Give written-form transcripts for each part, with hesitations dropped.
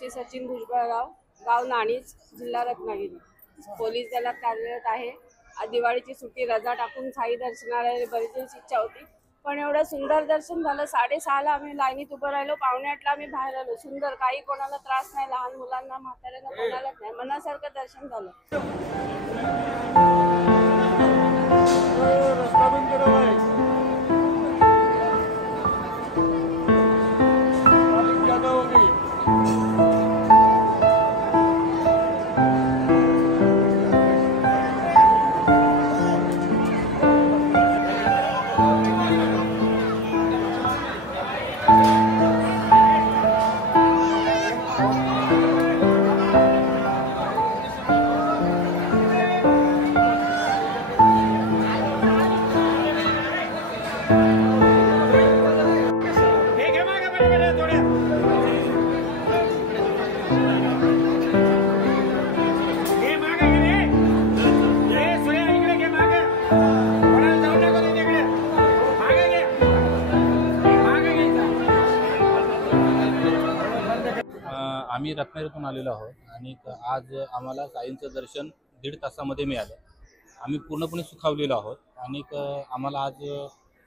साक्षी सचिन भुजबळराव, गाव नाणीज, जिल्हा रत्नागिरी. पोलीस दलात कार्यरत आहे. दिवाळीची सुट्टी रजा टाकून साई दर्शनाला बरीच इच्छा होती, पण एवढं सुंदर दर्शन झालं. 6:30ला आम्ही लाईनीत उभं राहिलो, 7:45ला आम्ही बाहेर आलो. सुंदर, काही कोणाला त्रास नाही, लहान मुलांना म्हाताऱ्यांना कोणालाच नाही, मनासारखं दर्शन झालं. आम्ही रत्नागिरीतून आलेलो आहोत आणि आज आम्हाला साईंचं दर्शन 1.5 तासामध्ये मिळालं. आम्ही पूर्णपणे सुखावलेलो आहोत आणि आम्हाला आज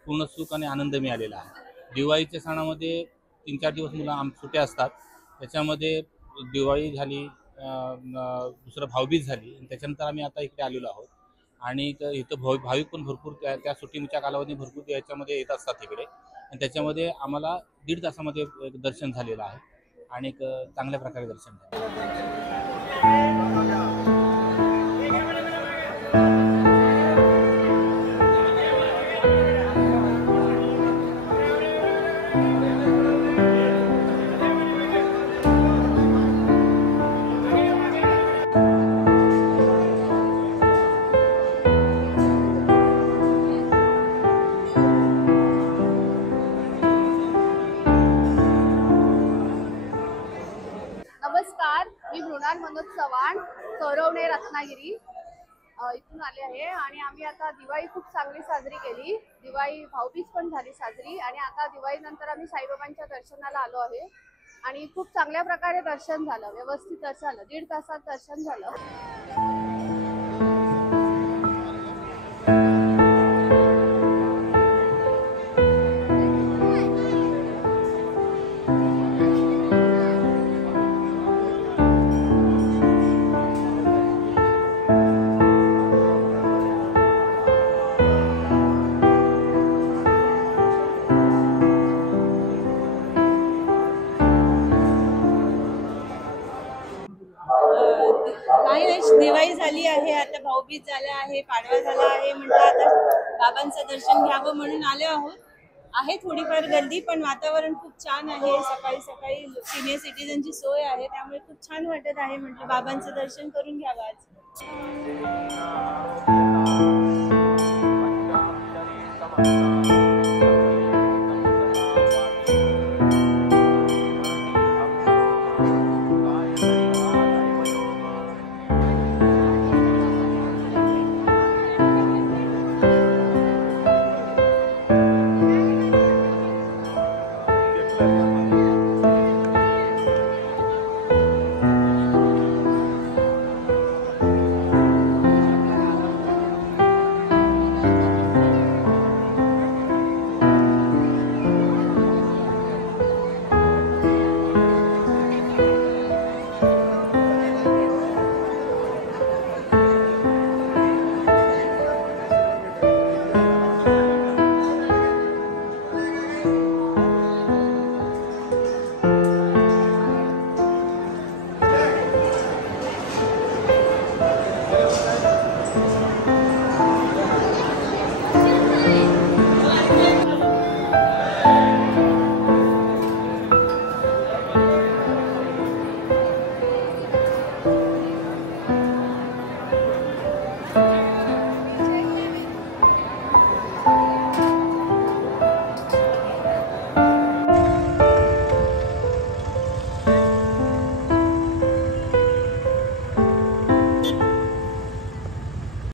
पूर्ण सुख आणि आनंद मिळालेला आहे. दिवाळीच्या सणामध्ये 3-4 दिवस मुलं सुट्ट्या असतात, त्याच्यामध्ये दिवाळी झाली, दुसरं भाऊबीज झाली आणि त्याच्यानंतर आम्ही आता इकडे आलेलो आहोत. आणि इथं भाविक पण भरपूर त्या सुट्टीच्या कालावधी भरपूर याच्यामध्ये येत असतात इकडे, आणि त्याच्यामध्ये आम्हाला 1.5 तासामध्ये दर्शन झालेलं आहे आणि चांगल्या प्रकारे दर्शन झालं. नमस्कार, मी मृणाल मनोज चव्हाण, कौरवणे, रत्नागिरी इथून आले आहे. आणि आम्ही आता दिवाळी खूप चांगली साजरी केली. दिवाळी भाऊबीज पण झाली साजरी, आणि आता दिवाळीनंतर आम्ही साईबाबांच्या दर्शनाला आलो आहे आणि खूप चांगल्या प्रकारे दर्शन झालं, व्यवस्थित दर्शन झालं. 1.5 तासात दर्शन झालं. दिवाळी झाली आहे, आता भाऊबीज झाला आहे, पाडवा झाला आहे, म्हटलं आता बाबांचं दर्शन घ्यावं म्हणून आले आहोत. आहे थोडीफार गर्दी, पण वातावरण खूप छान आहे. सकाळी सकाळी सिनियर सिटीजनची सोय आहे, त्यामुळे खूप छान वाटत आहे. म्हटलं बाबांचं दर्शन करून घ्यावं आज.